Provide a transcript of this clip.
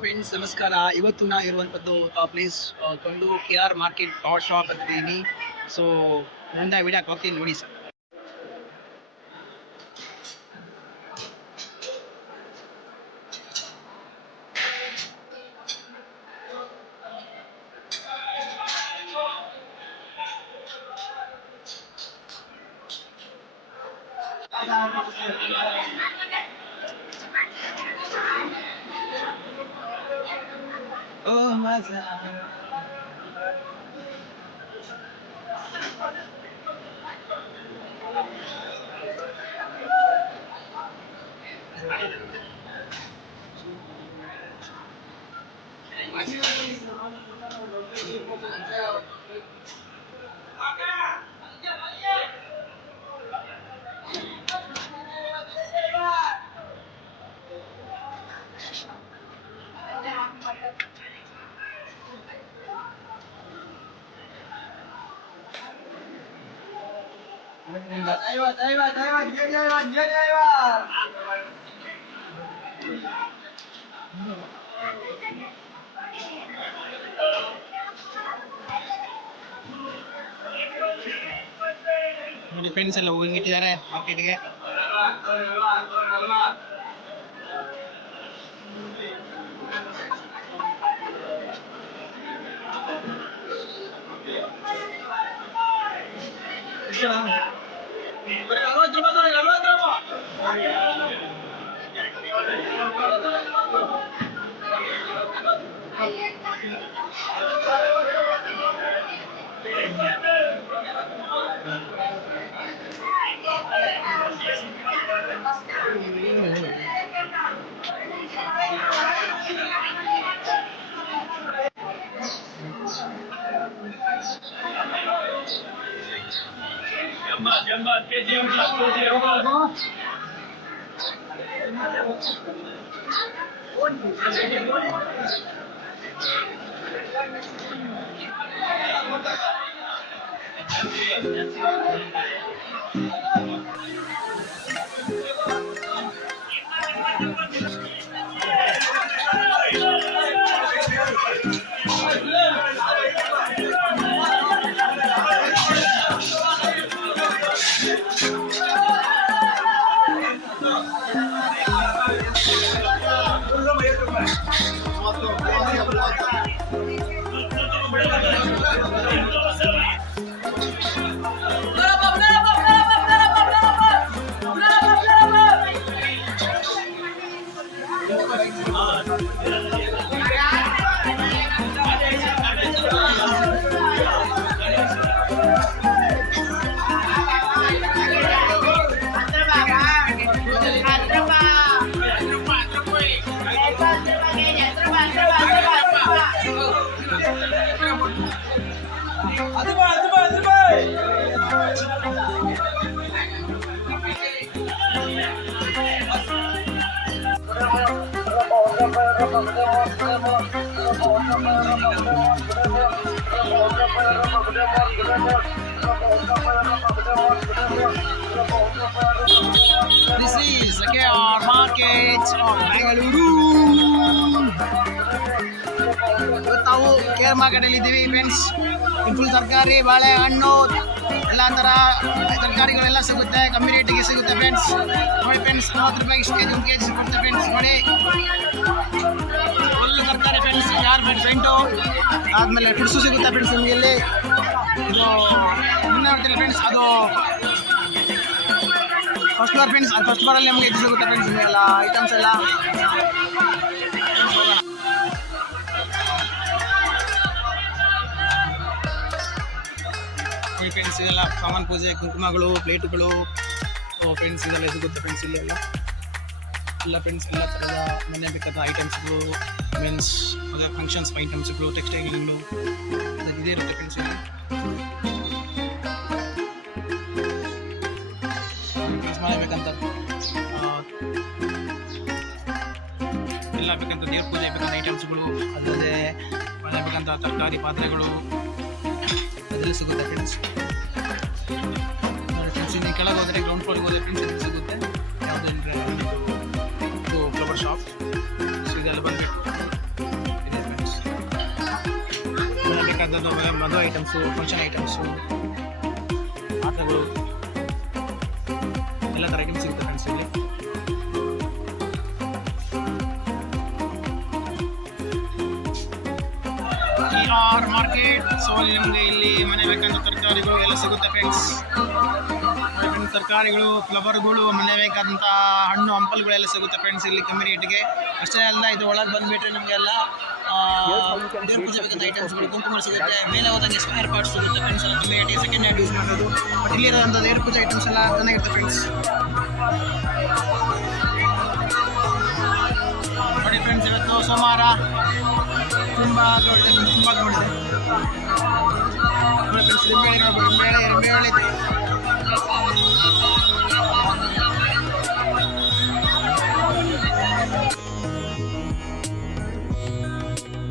ಫ್ರೆಂಡ್ಸ್ ನಮಸ್ಕಾರ. ಇವತ್ತು ನಾ ಇರುವಂಥದ್ದು ಪ್ಲೇಸ್ ಕೊಂಡು K R market toy shop ಅಂತೀನಿ. ಸೊ ಮುಂದೆ ವಿಡಿಯೋಕ್ಕೆ ಹೋಗ್ತೀನಿ ನೋಡಿ ಸರ್. ಓ ಮಜಾ ನೋಡಿ ಫ್ರೆಂಡ್ಸ್ ಎಲ್ಲ ಹೋಗಿಟ್ಟಿದ್ದಾರೆ ಮಾರ್ಕೆಟ್ಗೆ. This is the KR Market of Bangalore. ನಾವು KR Market ಅಲ್ಲಿ ಇದ್ದೀವಿ ಫ್ರೆಂಡ್ಸ್. ಫುಲ್ ತರಕಾರಿ, ಬಾಳೆಹಣ್ಣು ಎಲ್ಲ ಥರ ತರಕಾರಿಗಳೆಲ್ಲ ಸಿಗುತ್ತೆ, ಕಮ್ಮಿ ರೇಟಿಗೆ ಸಿಗುತ್ತೆ ಫ್ರೆಂಡ್ಸ್. ನೋಡಿ ಫ್ರೆಂಡ್ಸ್, 40 ರೂಪಾಯಿ ಇಷ್ಟು ಕೆಜಿ, 1 ಕೆಜಿ ಸಿಗುತ್ತೆ ಫ್ರೆಂಡ್ಸ್. ನೋಡಿ ಫುಲ್ ತರಕಾರಿ ಫ್ರೆಂಡ್ಸ್. ಯಾರು ಫ್ರೆಂಟು ಆದಮೇಲೆ ಫ್ರೂಟ್ಸು ಸಿಗುತ್ತೆ ಫ್ರೆಂಡ್ಸ್ ನಿಮಗೆ ಇಲ್ಲಿ. ಇದು ನೋಡ್ತಿಲ್ಲ ಫ್ರೆಂಡ್ಸ್, ಅದು ಫಸ್ಟ್ ಫ್ಲೋರ್ ಫ್ರೆಂಡ್ಸ್. ಅದು ಫಸ್ಟ್ ಫ್ಲೋರಲ್ಲಿ ನಮಗೆ ಇದು ಸಿಗುತ್ತೆ ಫ್ರೆಂಡ್ಸ್, ನಿಮಗೆಲ್ಲ ಐಟಮ್ಸ್ ಎಲ್ಲ. ಫ್ರೆಂಡ್ಸ್ ಇದೆಲ್ಲ ಸಾಮಾನು ಪೂಜೆ, ಕುಂಕುಮಗಳು, ಪ್ಲೇಟುಗಳು ಫ್ರೆಂಡ್ಸ್ ಇದೆಲ್ಲ ಸಿಗುತ್ತೆ ಫ್ರೆಂಡ್ಸ್ ಇಲ್ಲಿ ಎಲ್ಲ ಫ್ರೆಂಡ್ಸ್. ಎಲ್ಲ ಥರದ ಮನೆ ಬೇಕಾದ ಐಟಮ್ಸ್ಗಳು, ಮೀನ್ಸ್ ಅದೇ ಫಂಕ್ಷನ್ಸ್ ಐಟಮ್ಸ್ಗಳು, ಟೆಕ್ಸ್ಟೈಲ್ಗಳು ಇದೇ ಇರುತ್ತೆ ಫ್ರೆಂಡ್ಸ್ ಇಲ್ಲಿ. ಮನೆ ಬೇಕಂತ ಎಲ್ಲ ಬೇಕಂತ ದೇವ್ರ ಪೂಜೆ ಬೇಕಂತ ಐಟಮ್ಸ್ಗಳು, ಅದಲ್ಲದೆ ಮನೆ ಬೇಕಂತ ತರಕಾರಿ ಪಾತ್ರೆಗಳು ಅದೆಲ್ಲ ಸಿಗುತ್ತೆ ಫ್ರೆಂಡ್ಸ್. ಫ್ರೆಂಡ್ಸ್ ಕೆಳಗೆ ಹೋದರೆ, ಗ್ರೌಂಡ್ ಫ್ಲೋರ್ಗೆ ಹೋದರೆ ಫ್ರೆಂಡ್ಸ್ ಇದು ಸಿಗುತ್ತೆ. ಯಾವುದೇ ಇದು ಫ್ಲವರ್ ಶಾಪ್. ಸೊ ಇದೆಲ್ಲ ಬಂದ್ಬಿಟ್ಟು ಇರೋದು ಮದುವೆ ಐಟಮ್ಸು, ಫಂಕ್ಷನ್ ಐಟಮ್ಸು, ಪಾತ್ರೆಗಳು ಎಲ್ಲ ಥರ ಐಟಮ್ಸ್ ಸಿಗುತ್ತೆ ಫ್ರೆಂಡ್ಸ್ ಇಲ್ಲಿ. ಮಾರ್ಕೆಟ್. ಸೊ ನಿಮಗೆ ಇಲ್ಲಿ ಮನೆ ಬೇಕಂತ ತರಕಾರಿಗಳು ಎಲ್ಲ ಸಿಗುತ್ತೆ ಫ್ರೆಂಡ್ಸ್. ತರಕಾರಿಗಳು, ಫ್ಲವರ್ಗಳು, ಮನೆ ಬೇಕಾದಂಥ ಹಣ್ಣು ಹಂಪಲುಗಳೆಲ್ಲ ಸಿಗುತ್ತೆ ಫ್ರೆಂಡ್ಸ್ ಇಲ್ಲಿ ಕಮ್ಮಿ ರೇಟಿಗೆ. ಅಷ್ಟೇ ಅಲ್ಲ, ಇದು ಒಳಗೆ ಬಂದುಬಿಟ್ರೆ ನಿಮಗೆಲ್ಲ ದೇವ್ರ ಪೂಜೆ ಬೇಕಂತ ಐಟಮ್ಸ್ಗಳು, ಕುಂಕುಮ ಸಿಗುತ್ತೆ, ಮೇಲೆ ಹೋದಂಗೆ ಸ್ಪೇರ್ ಪಾರ್ಟ್ಸ್ ಸಿಗುತ್ತೆ ಫ್ರೆಂಡ್ಸ್. ಎಲ್ಲ ಕಮ್ಮಿ ರೇಟಿಗೆ ಸೆಕೆಂಡ್ ಹ್ಯಾಂಡ್ ಯೂಸ್ ಮಾಡೋದು. ಬಟ್ ಇಲ್ಲಿರೋಂಥ ದೇವ್ರ ಪೂಜೆ ಐಟಮ್ಸ್ ಎಲ್ಲ ಚೆನ್ನಾಗಿರುತ್ತೆ ಫ್ರೆಂಡ್ಸ್. ನೋಡಿ ಫ್ರೆಂಡ್ಸ್, ಇವತ್ತು ಸೋಮವಾರ ತುಂಬ ದೊಡ್ಡದೆ, ತುಂಬ ದೊಡ್ಡದೆ. ನೋಡಿ ಫ್ರೆಂಡ್ಸ್, ರಿಂಬೇಳೆ ನೋಡ್ಬೋದು, ರಿಂಬೇಳೆ ಇದೆ.